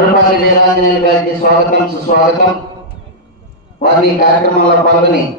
గొర్రెపల్లి వీరాంజనేయులు గారికి స్వాగతం సుస్వాగతం. వారిని కార్యక్రమంలో పాల్గొని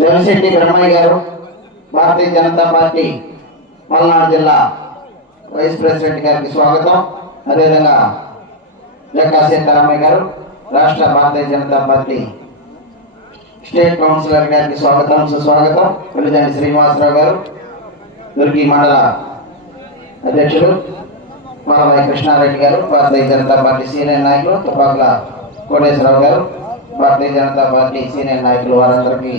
జగశెట్టి బ్రహ్మయ్య గారు భారతీయ జనతా పార్టీ పల్నాడు జిల్లా వైస్ ప్రెసిడెంట్ గారికి స్వాగతం. అదేవిధంగా లెక్కా సీతారామయ్య గారు రాష్ట్ర Bharatiya Janata party state councillor గారికి స్వాగతం సుస్వాగతం. వెలిజాని శ్రీనివాసరావు గారు దుర్గి మండల అధ్యక్షుడు మాలవాయి కృష్ణారెడ్డి గారు భారతీయ జనతా పార్టీ సీనియర్ నాయకులు తుపాకుల కోటేశ్వరరావు గారు భారతీయ జనతా పార్టీ సీనియర్ నాయకులు వారందరికీ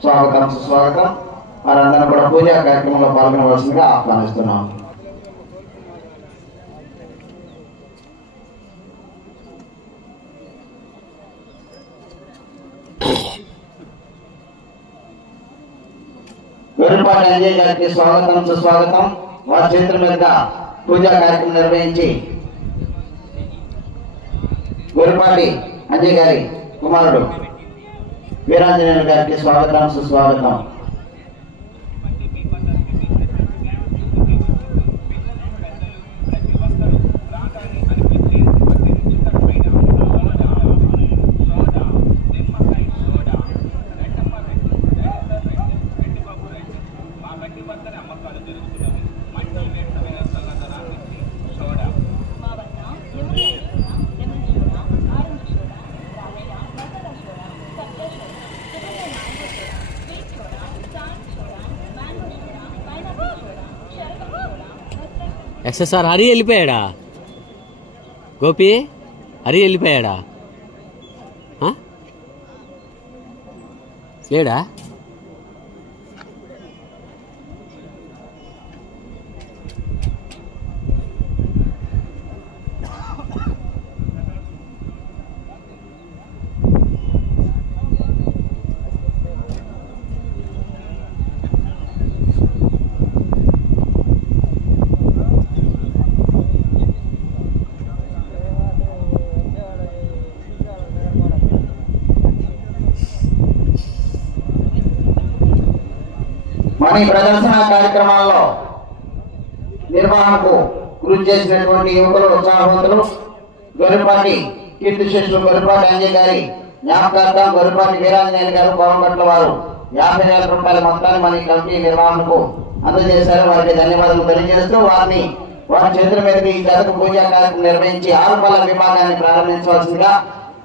స్వాగతం సుస్వాగతం. వారందరూ కూడా పూజా కార్యక్రమంలో పాల్గొనవలసిందిగా ఆహ్వానిస్తున్నాం. వెరుపాటి అంజయ్ గారికి స్వాగతం సుస్వాగతం. వారి చేతుల మీదుగా పూజా కార్యక్రమం నిర్వహించి వెరుపాటి అంజయ్ గారి కుమారుడు. వీరాంజనేయులు గారికి స్వాగతం సుస్వాగతం. ఎస్ఎస్ఆర్ హరి వెళ్ళిపోయాడా? గోపి హరి వెళ్ళిపోయాడా? లేడా? మన ఈ ప్రదర్శన కార్యక్రమాల్లో నిర్వహణకు కృషి చేసినటువంటి యువకులు ఉత్సాహవంతులు గొర్రెపాటి కీర్తిశేషులు గొర్రెపాటి అంజయ్ గారి జ్ఞాపకార్థం గొర్రెపాటి వీరాంజనేయులు గారు పవన్ వారు యాభై వేల రూపాయల మొత్తాన్ని మన ఈ కమిటీ నిర్వహణకు అందజేశారు. వారికి ధన్యవాదాలు తెలియజేస్తూ వారిని వారి చేతుల మీదకి ఈ గతకు పూజా కార్యక్రమం నిర్వహించి ఆరుపల్ల విభాగాన్ని ప్రారంభించవలసిందిగా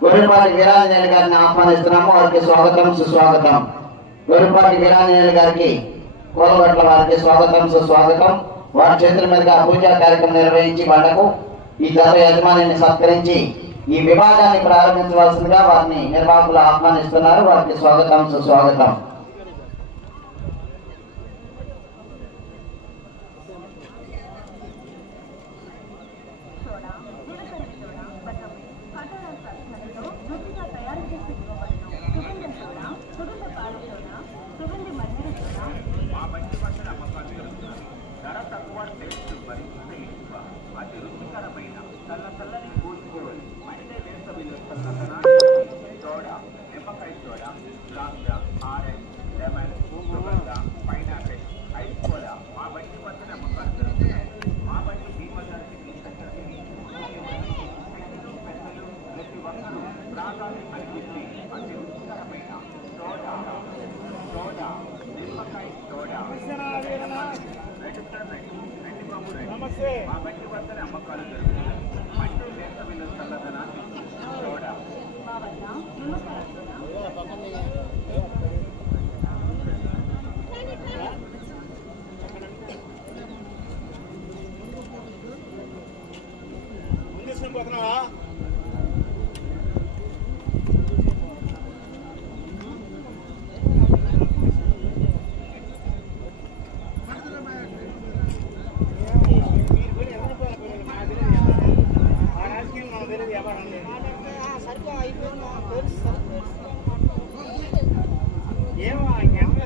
గొర్రెపాటి వీరాంజనేయులు గారిని ఆహ్వానిస్తున్నాము. వారికి స్వాగతం సుస్వాగతం. గొర్రెపాటి వీరాంజనేయులు గారికి కోలగట్ల వారికి స్వాగతం సుస్వాగతం. వారి చేతుల మీదుగా పూజా కార్యక్రమం నిర్వహించి వాళ్ళకు ఈ దళ యజమానిని సత్కరించి ఈ విభాగాన్ని ప్రారంభించవలసిందిగా వారిని నిర్వాహకులు ఆహ్వానిస్తున్నారు. వారికి స్వాగతం సుస్వాగతం.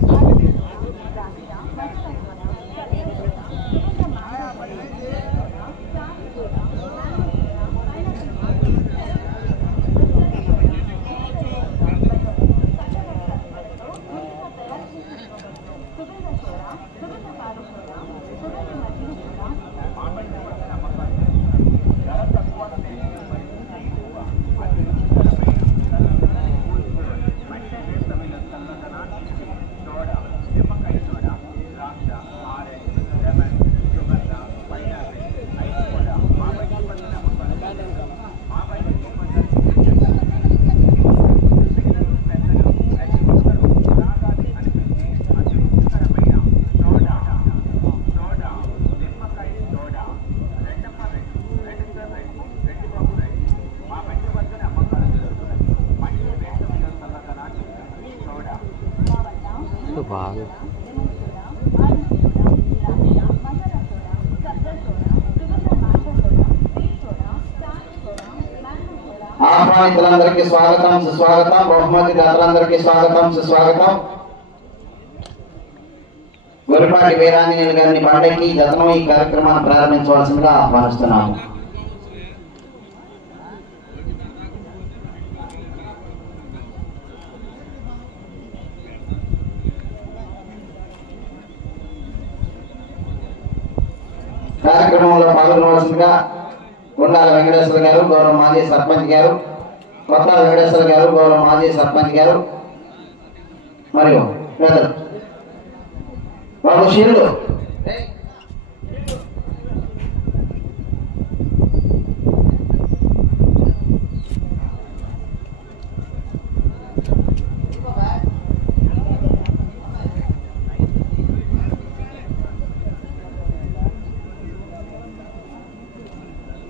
బాగా ఆహ్వానితులందరికీ స్వాగతం సుస్వాగతం బహుమతి దాతలందరికీ స్వాగతం సుస్వాగతం. గురిపాటి వీరాంజనేయులు గారిని పండక్కి జతనం ఈ కార్యక్రమాన్ని ప్రారంభించవలసిందిగా ఆహ్వానిస్తున్నాము. కార్యక్రమంలో పాల్గొనవలసిందిగా గుండాల వెంకటేశ్వర గారు గౌరవ మాజీ సర్పంచ్ గారు కొత్త వెంకటేశ్వర గారు గౌరవ మాజీ సర్పంచ్ గారు మరియు పెద్దలు. బాబు షీల్డ్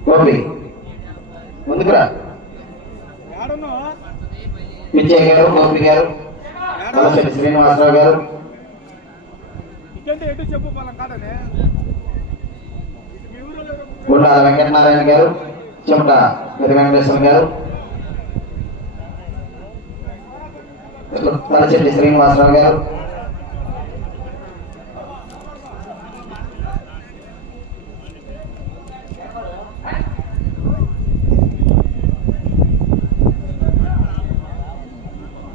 గోపి ముందుకురా పిచ్చయ్య గారు గోపి గారు వలసటి శ్రీనివాసరావు గారు ఇటంటే ఎటు చెప్పు పలం కాదనే గుండాల వెంకటనారాయణ గారు చెమట పెద్ద వెంకటేశ్వర గారు తలచెట్టి శ్రీనివాసరావు గారు.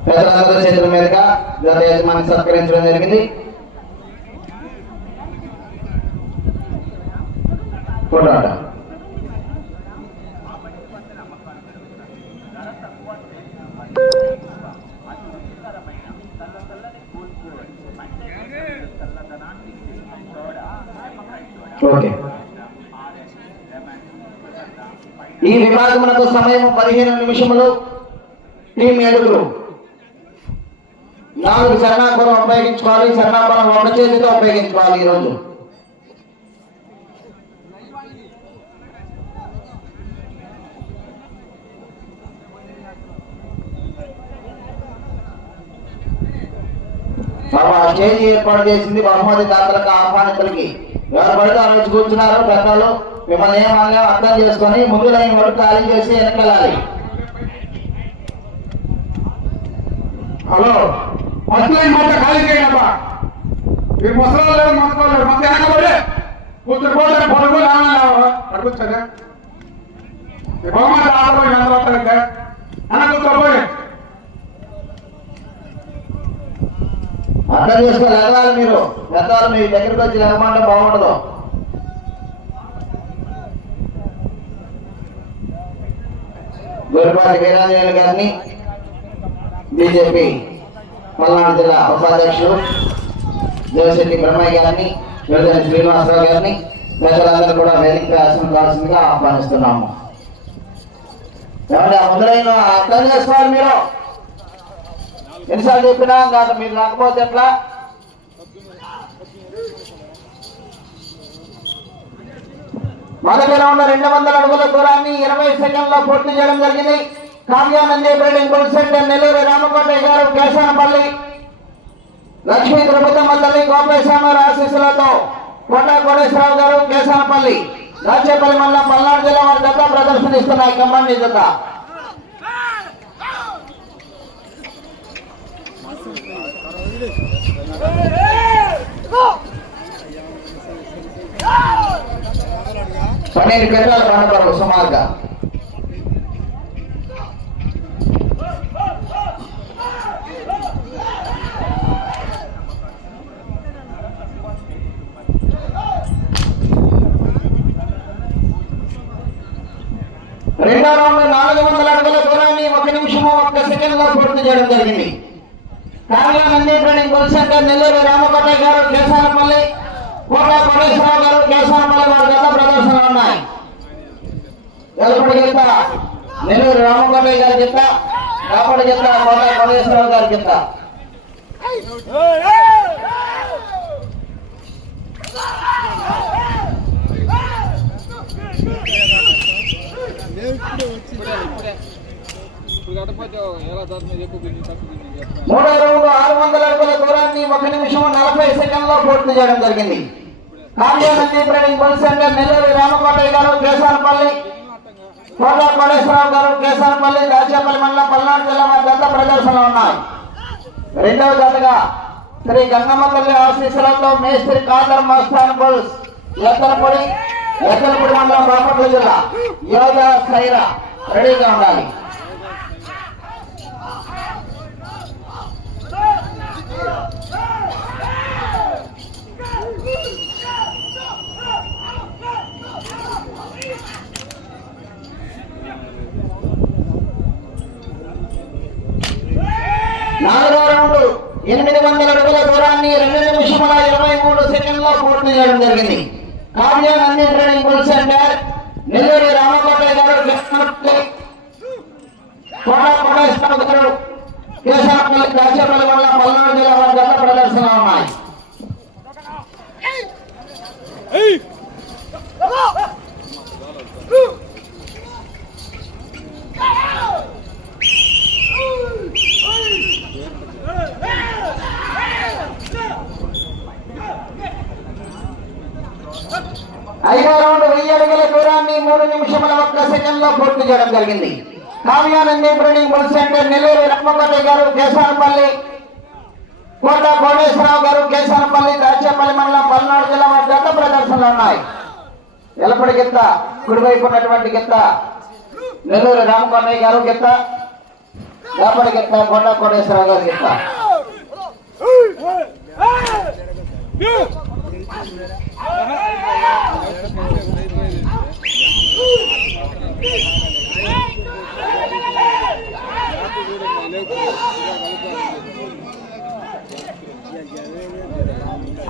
పెద్దలందరి చేతుల మీదుగా గత యజమాని సత్కరించడం జరిగింది. ఫోటో ఈ సమయం పదిహేను నిమిషములు. టీం ఏడుగురు నాలుగు శరణాపురం ఉపయోగించుకోవాలి శరణాపురం ఒక చేతితో ఉపయోగించుకోవాలి ఈరోజు. బాబా స్టేజ్ ఏర్పాటు చేసింది బహుమతి దాతలకు ఆహ్వానితులకి. ఎవరు పడితే ఆ రోజు కూర్చున్నారు పెద్దలు మిమ్మల్ని ఏమన్నా అర్థం చేసుకొని ముందు లైన్ వరకు ఖాళీ చేసి వెనకెళ్ళాలి హలో ఫస్ట్ లైన్ మొత్తం ఖాళీ చేయండి ఈ ముసలాలు లేరు మనసుకోలేదు మంది వెనకబడి కూతురు పోతే పొడుగు అడుగుతారా బహుమతి ఆడబోయి ఎంత వస్తారంటే వెనక కూర్చోబోయి అర్థం చేసుకొని ఎదగాలి మీరు. పెద్దవాళ్ళు మీ దగ్గరికి వచ్చి ఎదగమంటే బాగుండదు. గురిపాటి వీరాంజనేయులు గారిని బీజేపీ పల్నాడు జిల్లా ఉపాధ్యక్షులు దేవశెట్టి బ్రహ్మయ్య గారిని విడుదల శ్రీనివాసరావు గారిని ప్రజలందరూ కూడా వేదిక ఆసనం కావాల్సిందిగా ఆహ్వానిస్తున్నాము ఏమంటే అందరైన అర్థం చేసుకోవాలి మీరు? ఎన్నిసార్లు చెప్పినా కాదు మీరు రాకపోతే ఎట్లా? మొదటి ఉన్న రెండు వందల అడుగుల దూరాన్ని ఇరవై సెకండ్లో పూర్తి చేయడం జరిగింది. Kavyanande breeding bull centre Nellore Ramakotaiah గారు కేశానపల్లి లక్ష్మీ తిరుపతమ్మ తల్లి గోపేశ్వర ఆశీస్సులతో కొండ కోటేశ్వరరావు గారు కేశానపల్లి రాజ్యపల్లి మండలం పల్నాడు జిల్లా వారి జత ప్రదర్శనిస్తున్నాయి. కమ్మండి జత. పన్నెండు గంటల పండుగ సుమారుగా. రెండో రౌండ్ నాలుగు వందల అడుగుల దూరాన్ని ఒక నిమిషము ఒక్క సెకండ్లో పూర్తి చేయడం జరిగింది. కావ్య నంది ట్రైనింగ్ బుల్ నెల్లూరు రామకోట గారు కేసారపల్లి కోట కోటేశ్వరరావు గారు కేశానపల్లి వారి గత ప్రదర్శనలు ఉన్నాయి. ఎలుపడి గీత నెల్లూరు రామకోటయ్య గారి కోటేశ్వరరావు గారి ఎక్కువ మూడో రౌండ్ ఆరు వందల అడుగుల దూరాన్ని ఒక నిమిషం నలభై సెకండ్లో పూర్తి చేయడం జరిగింది. Kavyanandi training bull centre Nellore Ramakotaiah గారు కేశానపల్లి కోట కోటేశ్వరరావు గారు కేశానపల్లి రాజ్యపల్లి మండలం పల్నాడు జిల్లా వారి గత ఉన్నాయి. రెండవ జతగా శ్రీ గంగమ్మ తల్లి ఆశీస్సులతో మేస్త్రి కాదర్ మస్తాన్ బుల్స్ ఎత్తనపొడి ఎత్తనపొడి మండలం బాపట్ల జిల్లా. యోగా సైరా రెడీగా ఉండాలి నాలుగో రౌండ్ ఎనిమిది వందల అడుగుల దూరాన్ని రెండు నిమిషముల ఇరవై మూడు పూర్తి చేయడం జరిగింది. కావ్య అందించడం ట్రైనింగ్ సెంటర్ నెల్లూరు రామకోట గారు కాచేపల్లి వల్ల పల్నాడు జిల్లా వారి గత ప్రదర్శనలు ఉన్నాయి ఐదో రౌండ్ వెయ్యి అడుగుల దూరాన్ని మూడు నిమిషముల ఒక్క సెకండ్లో పూర్తి చేయడం జరిగింది. Kavyanandi breeding bull centre Nellore Ratmakoti గారు కేశానపల్లి కోట కోటేశ్వరరావు గారు కేశానపల్లి దాచేపల్లి మండలం పల్నాడు జిల్లా వారి గత ప్రదర్శనలు ఉన్నాయి. ఎలపడి గిత్త కుడివైపు ఉన్నటువంటి గిత్త నెల్లూరు రామకోటయ్య గారు గిత్త ఎలపడి గిత్త కోట కోటేశ్వరరావు గారు గిత్త.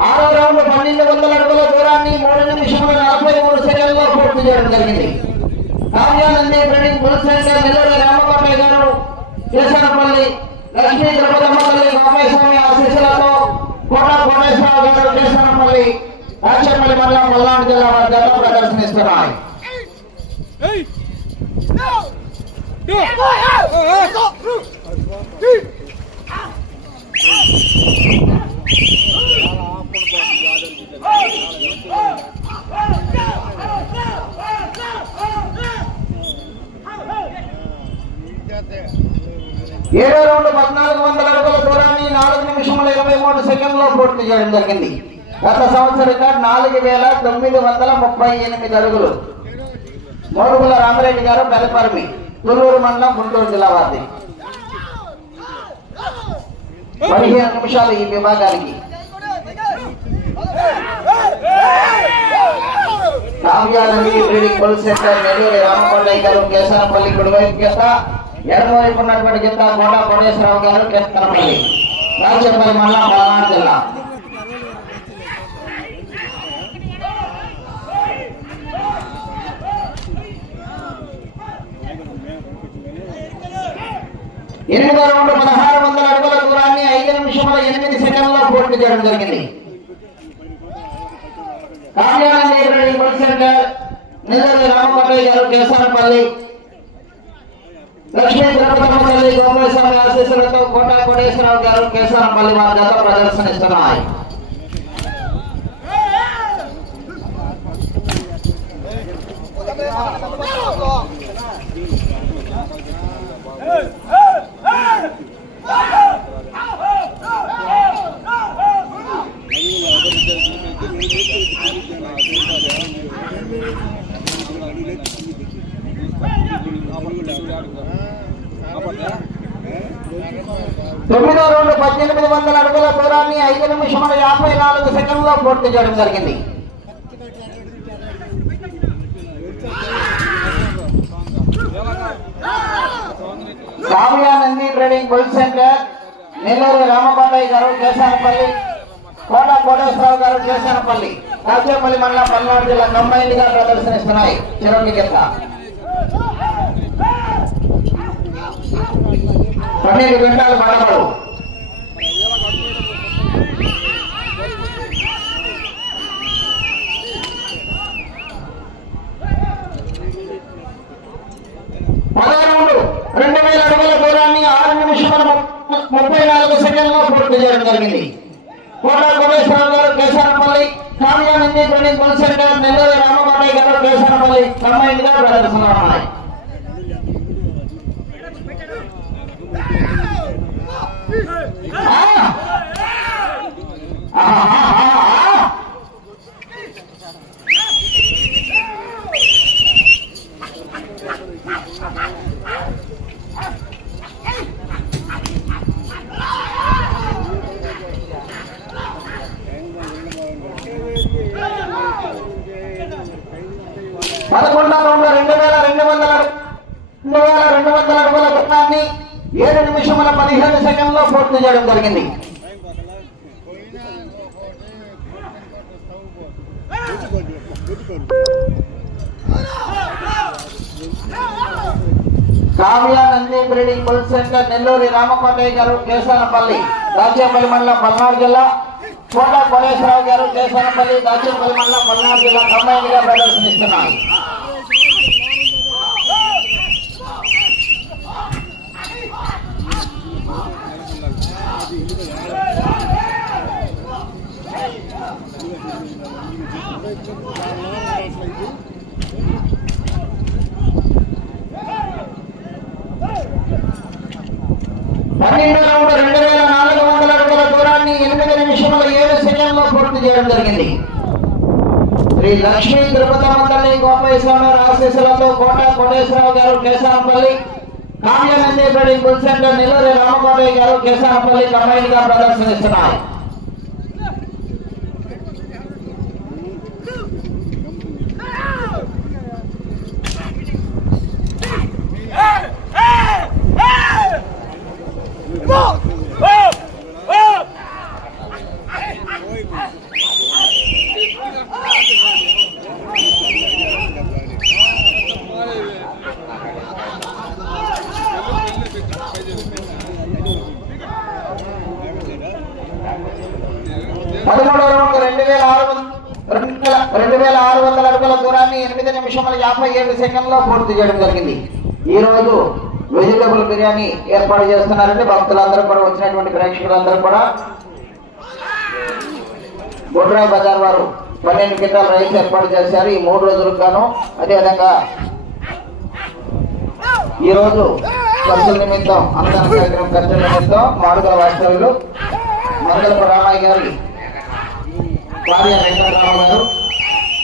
ఆరో రౌండ్ పన్నెండు వందల అడుగుల దూరాన్ని మూడు నిమిషముల నలభై మూడు సెకండ్లో పూర్తి చేయడం జరిగింది. కావ్యానంది ప్రణీత్ బుల్ నెల్లూరు రామకోటయ్య గారు కేసనపల్లి లక్ష్మీ ద్రౌపదమ్మ ద్రౌపదమ్మల్లి రామేశ్వమి ఆశీస్సులతో కోట కోటేశ్వరరావు గారు కేసనపల్లి రాచపల్లి మండలం పల్నాడు జిల్లా వారి గత ప్రదర్శనిస్తున్నాయి ఏడో రౌండ్ పద్నాలుగు వందల అడుగుల దూరాన్ని నాలుగు నిమిషముల ఇరవై మూడు సెకండ్లో పూర్తి చేయడం జరిగింది. గత సంవత్సరంగా నాలుగు వేల తొమ్మిది వందల ముప్పై ఎనిమిది అడుగులు. మోరుగుల రామరెడ్డి గారు పెదపరిమి తుల్లూరు మండలం గుంటూరు జిల్లా వారిది. పదిహేను నిమిషాలు ఈ విభాగానికి. Kavyanandi breeding bull centre Nellore Ramakondaiah గారు కేసరపల్లి కుడివైపు గత ఎడమవైపు ఉన్నటువంటి జిల్లా కోట కోటేశ్వరరావు గారు కేసనపల్లి రాజపల్లి మండలం పల్నాడు జిల్లా. ఎనిమిది రెండు పదహారు వందల అడుగుల దూరాన్ని ఐదు నిమిషముల ఎనిమిది సెకండ్లో పూర్తి చేయడం జరిగింది. కావ్యానందేశ్వరి సెంటర్ నిజరి రామకోటయ్య గారు కేసానపల్లి లక్ష్మీ తిరుపతమ్మ తల్లి గోపాలస్వామి ఆశీస్సులతో కోట కోటేశ్వరరావు గారు కేసానపల్లి వారి జత ప్రదర్శనిస్తున్నాయి తొమ్మిదో రెండు పద్దెనిమిది వందల అడుగుల దూరాన్ని ఐదు నిమిషముల యాభై నాలుగు సెకండ్లో పూర్తి చేయడం జరిగింది. Kavyanandi trading bull centre Nellore Ramakondaiah గారు కేశానపల్లి కోట కోటేశ్వరరావు గారు కేశానపల్లి కాచేపల్లి మండలం పల్నాడు జిల్లా కంబైన్డ్గా ప్రదర్శనిస్తున్నాయి. చిరంగి కింద పన్నెండు గంటలు పడబడు పదహారు రెండు వేల అడుగుల దూరాన్ని ఆరు నిమిషముల ముప్పై నాలుగు సెకండ్లో పూర్తి చేయడం జరిగింది. కోట కోటేశ్వరరావు గారు Kesanapalli Kavyanandi training bull centre Nellore Ramababai గారు కేశానపల్లి గారు ప్రదర్శన ఉన్నాయి. పదకొండవ రౌండ్ రెండు వేల రెండు వందల రెండు వేల రెండు వందల అడుగుల దూరాన్ని ఏడు నిమిషముల పదిహేను సెకండ్లో పూర్తి చేయడం జరిగింది Kavya Nandi breeding bull centre Ramakondaiah గారు కేసానపల్లి దాచేపల్లి మండలం పల్నాడు జిల్లా. కోట కోటేశ్వరరావు గారు కేసానపల్లి దాచేపల్లి మండలం పల్నాడు జిల్లా. కంబైన్ ప్రదర్శనిస్తున్నారు పన్నెండు రౌండ్ రెండు వేల నాలుగు వందల అడుగుల దూరాన్ని ఎనిమిది నిమిషముల ఏడు సెకండ్లో పూర్తి చేయడం జరిగింది శ్రీ లక్ష్మీ తిరుపతమ్మ తల్లి గోపయ్య స్వామి కోట కోటేశ్వరరావు గారు కేశానపల్లి కావ్యానంది బ్రీడింగ్ బుల్ నెల్లూరి రామకోటయ్య గారు కేశానపల్లి కంబైన్గా ప్రదర్శనిస్తున్నారు పదమూడవ రౌండ్ రెండు వేల ఆరు వంద- రెండు వేల- రెండు వేల ఆరు వందల అడుగుల దూరాన్ని ఎనిమిది నిమిషముల యాభై ఏడు సెకండ్లో పూర్తి చేయడం జరిగింది. ఈ రోజు వెజిటబుల్ బిర్యానీ ఏర్పాటు చేస్తున్నారంటే భక్తులందరూ కూడా వచ్చినటువంటి ప్రేక్షకులందరూ కూడా. బొడ్రాయ్ బజార్ వారు పన్నెండు క్వింటాల రైస్ ఏర్పాటు చేశారు. ఈ మూడు రోజులకు గాను అదేవిధంగా ఈ ఖర్చుల నిమిత్తం అన్నదాన కార్యక్రమం ఖర్చుల నిమిత్తం మాడుగల వాస్తవ్యులు మంగళపు రామయ్య గారి భార్య వెంకటరామ గారు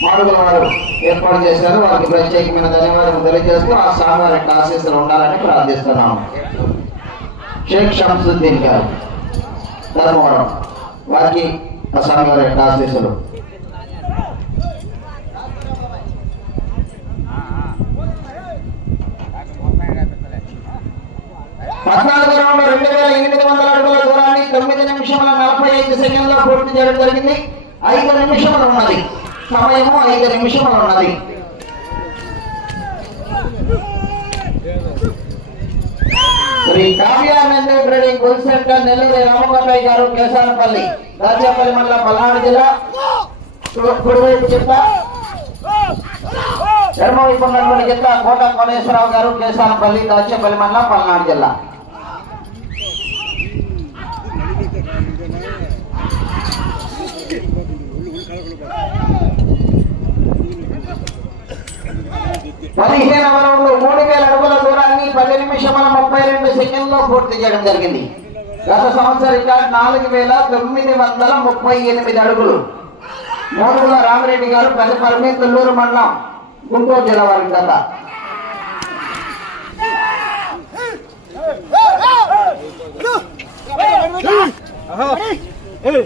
మాడుగుల వారు ఏర్పాటు చేశారు. వారికి ప్రత్యేకమైన ధన్యవాదాలు తెలియజేస్తూ ఆ స్వామివారి ఆశీస్సులు ఉండాలని ప్రార్థిస్తున్నాము షేక్ షంసుద్దీన్ గారు ధర్మవరం. వారికి ఆ స్వామివారి యొక్క ఆశీస్సులు పద్నాలుగు రౌండ్ రెండు వేల ఎనిమిది వందల అడుగుల దూరాన్ని తొమ్మిది నిమిషముల నలభై ఐదు సెకండ్లో పూర్తి చేయడం జరిగింది. ఐదు నిమిషములు ఉన్నది. సమయము ఐదు నిమిషములు ఉన్నది Shri Kavyananda trading goal centre Nellore Ramagopai గారు కేసానపల్లి రాజాపల్లి మండలం పల్నాడు జిల్లా. కు- కుడివైపు జిత్త ఎడమవైపు ఉన్నటువంటి జిత్త కోట కోటేశ్వరరావు గారు కేసానపల్లి దాచేపల్లి మండలం పల్నాడు జిల్లా. పదిహేను రౌండ్ మూడు వేల అడుగుల దూరాన్ని పది నిమిషముల ముప్పై రెండు సెకండ్లో పూర్తి చేయడం జరిగింది. గత సంవత్సర రికార్డు నాలుగు వేల తొమ్మిది వందల ముప్పై ఎనిమిది అడుగులు. మూడుగుల రామిరెడ్డి గారు పెద్దపల్లి తుల్లూరు మండలం గుంటూరు జిల్లా వారి గత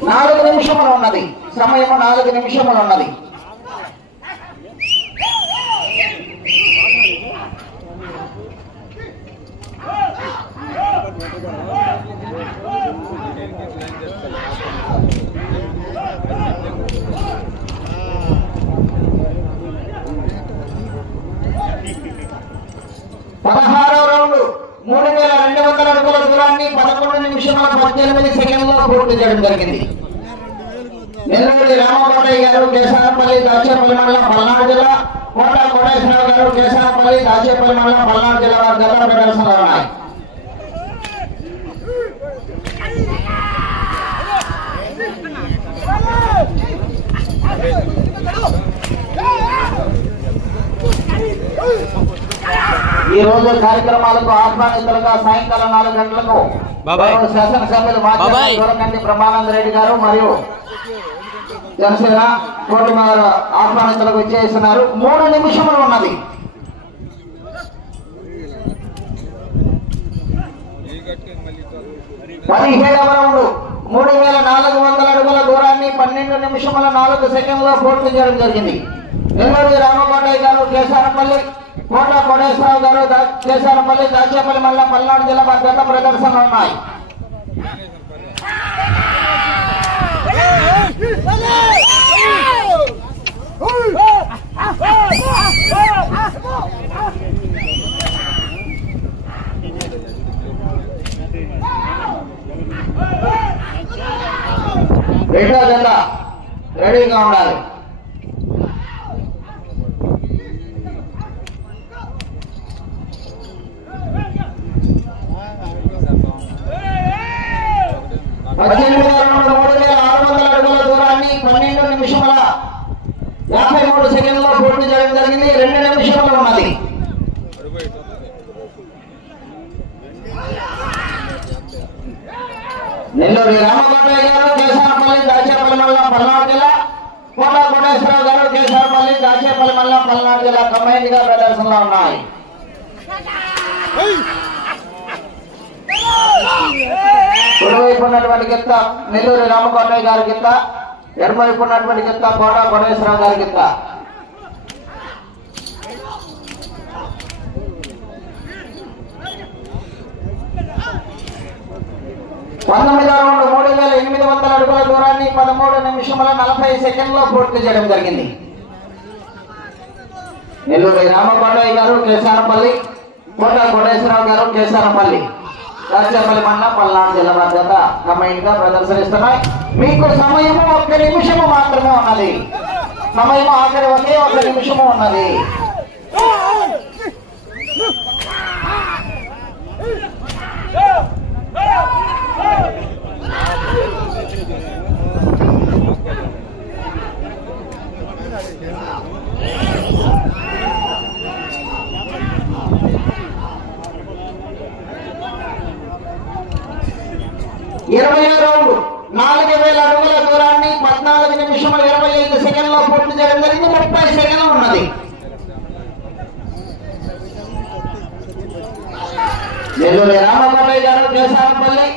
నాలుగు నిమిషములు ఉన్నది. సమయము నాలుగు నిమిషములు ఉన్నది పదహారవ రౌండ్ మూడు వేల రెండు వందల అడుగుల దూరాన్ని పదకొండు నిమిషముల పద్దెనిమిది సెకండ్లో పూర్తి చేయడం జరిగింది. నెల్లూరి రామకోటయ్య గారు కేశారపల్లి దాచేపల్లి మండలం పల్నాడు జిల్లా కోట కోటేశ్వరరావు గారు కేశారపల్లి దాచేపల్లి మండలం పల్నాడు జిల్లా వారి గత ప్రదర్శనలు ఉన్నాయి. ఈ రోజు కార్యక్రమాలకు ఆహ్వానితులుగా సాయంకాలం నాలుగు గంటలకు బాబాయ్. శాసనసభ్యులు బాబాయ్. బ్రహ్మానంద రెడ్డి గారు మరియు జనసేన కోటి గారు ఇచ్చేస్తున్నారు మూడు నిమిషములు ఉన్నది. పదిహేడవ రౌండ్ మూడు వేల నాలుగు వందల అడుగుల దూరాన్ని పన్నెండు నిమిషముల నాలుగు సెకండ్లో పూర్తి చేయడం జరిగింది నెల్లూరు రామకోటయ్య గారు కేసారపల్లి కోట్ల కోటేశ్వరరావు గారు దా- దాచేపల్లి మండలం పల్నాడు జిల్లా వారి ప్రదర్శనలు ఉన్నాయి. రెండో జెండా రెడీగా ఉండాలి. పద్దెనిమిది రౌండ్ మూడు వేల ఆరు వందల అడుగుల దూరాన్ని పన్నెండు నిమిషముల యాభై మూడు సెకండ్లో పూర్తి చేయడం జరిగింది. రెండు నిమిషములు ఉన్నది. అడుగు ఇటు. నెల్లూరి రామకోటయ్య గారు కేశవపల్లి దాచేపల్లి మండలం పల్నాడు జిల్లా కోట కోటేశ్వరరావు గారు కేశవపల్లి దాచేపల్లి మండలం పల్నాడు జిల్లా కంబైన్డ్గా ప్రదర్శనలో ఉన్నాయి. కుడివైపు ఉన్నటువంటి గిత్త నెల్లూరి రామకొండయ్య గారి గిత్త ఎడమవైపు ఉన్నటువంటి గిత్త కోట కోటేశ్వరరావు గారి గిత్త పంతొమ్మిది రౌండ్ మూడు వేల ఎనిమిది వందల అడుగుల దూరాన్ని పదమూడు నిమిషముల నలభై సెకండ్లో పూర్తి చేయడం జరిగింది. నెల్లూరు రామకొండయ్య గారు కేసారపల్లి కోట కోటేశ్వరరావు గారు కేసారపల్లి రాజ్యాపల్లి మండలం పల్నాడు జిల్లా బాధ్యత కంబైన్గా ప్రదర్శనిస్తున్నాయి. మీకు సమయము ఒక్క నిమిషము మాత్రమే ఉన్నది. సమయము ఆఖరి ఒకే ఒక్క నిమిషము ఉన్నది. ఇరవై రౌండ్ నాలుగు వేల అడుగుల దూరాన్ని పద్నాలుగు నిమిషములు ఇరవై ఐదు సెకండ్లో పూర్తి చేయడం జరిగింది. ముప్పై సెకండ్లు ఉన్నది. నెల్లూరి రామకోటయ్య గారు కేసారపల్లి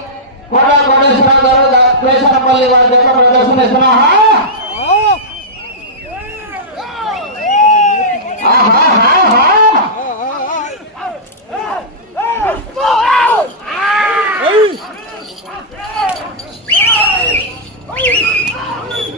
కోట కోటేశ్వరరావు గారు దా- వారి యొక్క ప్రదర్శనిస్తున్నా ఆహా!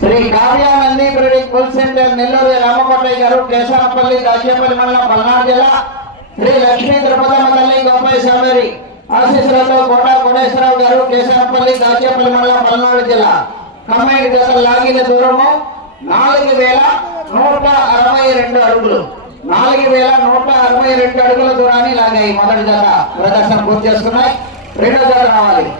Shri Kavyanandi breeding bull centre Nellore Ramakotaiah గారు కేశవపల్లి దాచేపల్లి మండలం పల్నాడు జిల్లా శ్రీ లక్ష్మీ తిరుపతమ్మ తల్లి గొప్పయ్య సామరి ఆశీస్సులతో కోట కోటేశ్వరరావు గారు కేశవపల్లి దాచేపల్లి మండలం పల్నాడు జిల్లా. కమ్మాయి జత లాగిన దూరము నాలుగు వేల నూట అరవై రెండు అడుగులు. నాలుగు వేల నూట అరవై రెండు అడుగుల దూరాన్ని లాగాయి మొదటి జత ప్రదర్శన పూర్తి చేసుకున్నాయి. రెండో జత రావాలి.